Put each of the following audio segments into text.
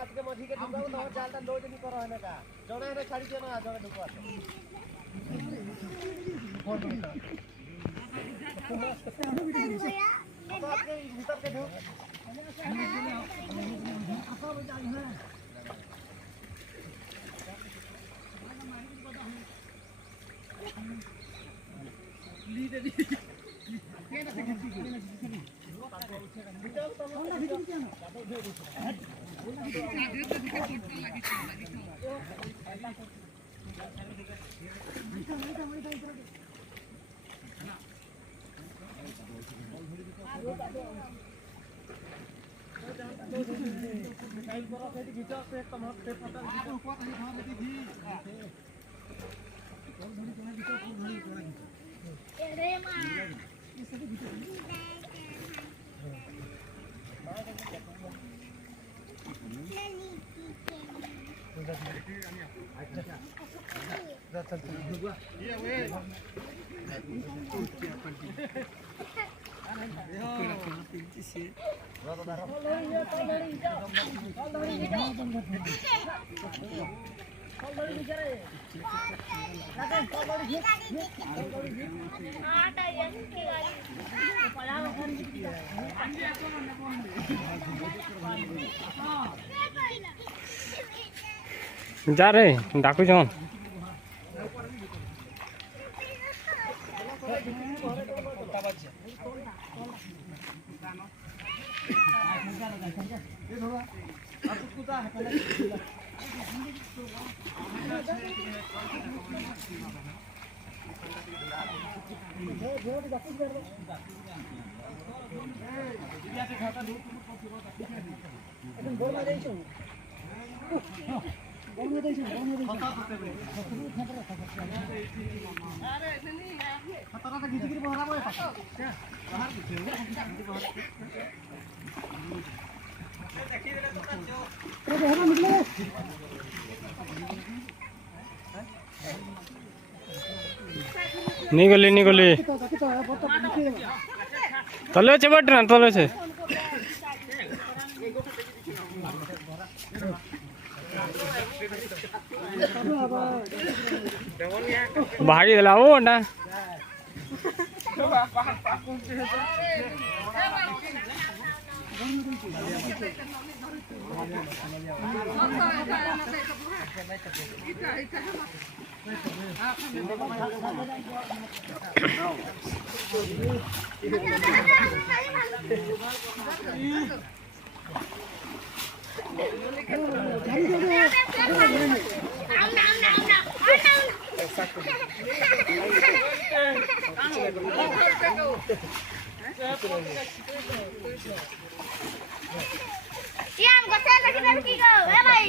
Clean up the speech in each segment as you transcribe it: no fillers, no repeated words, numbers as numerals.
आज के मठी के दुकान न चालता लो जनी करो है ना का जने ने छाड़ी के ना जने ढुकवा आपके भीतर के ढुक ली दे जा रे डाकू छन नहीं गली तले छे बट ना तले छे भागी देला ओ ना Yang gosel lagi lagi kau, eh bhai.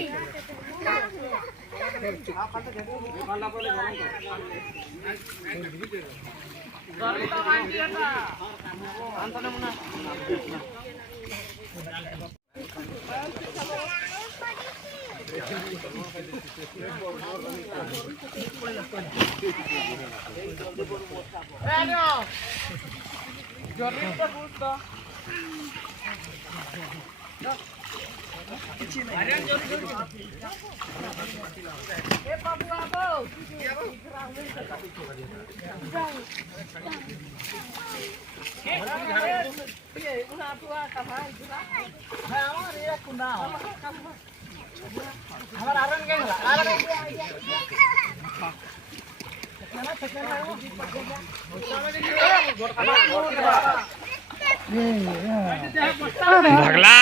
भगला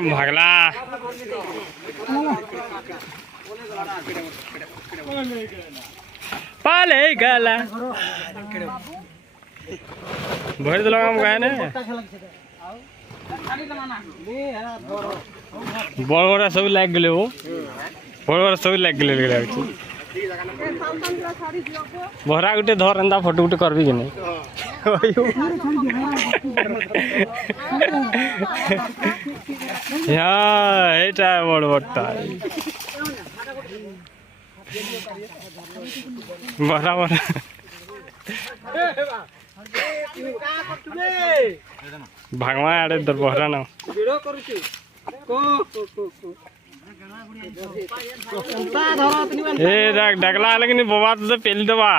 भगला पाले गला भर दिल गए ने बड़ बड़ा सब लाग गले वो बड़ बड़ा सब लाग गले भरा गुटे धर एंता फोटो गुटे करबी कि नहीं हाँ एटा बड़ बड़टा बड़ा बड़ा भागवा आड़े दरबहरा ना ଭିଡିଓ କରୁଛି ए डगला आले कि बाबा तो पेल दबा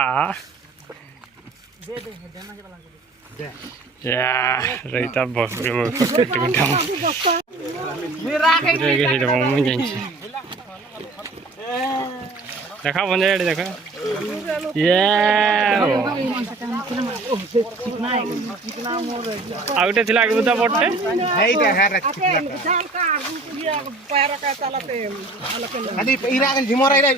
या रहिता बस देखा बन जाए देखा ये आउटे थिला कि बुता पट्टे ହେଇଟା ହାରା ଖାଲି ଇରା ଝିମରା ଇରା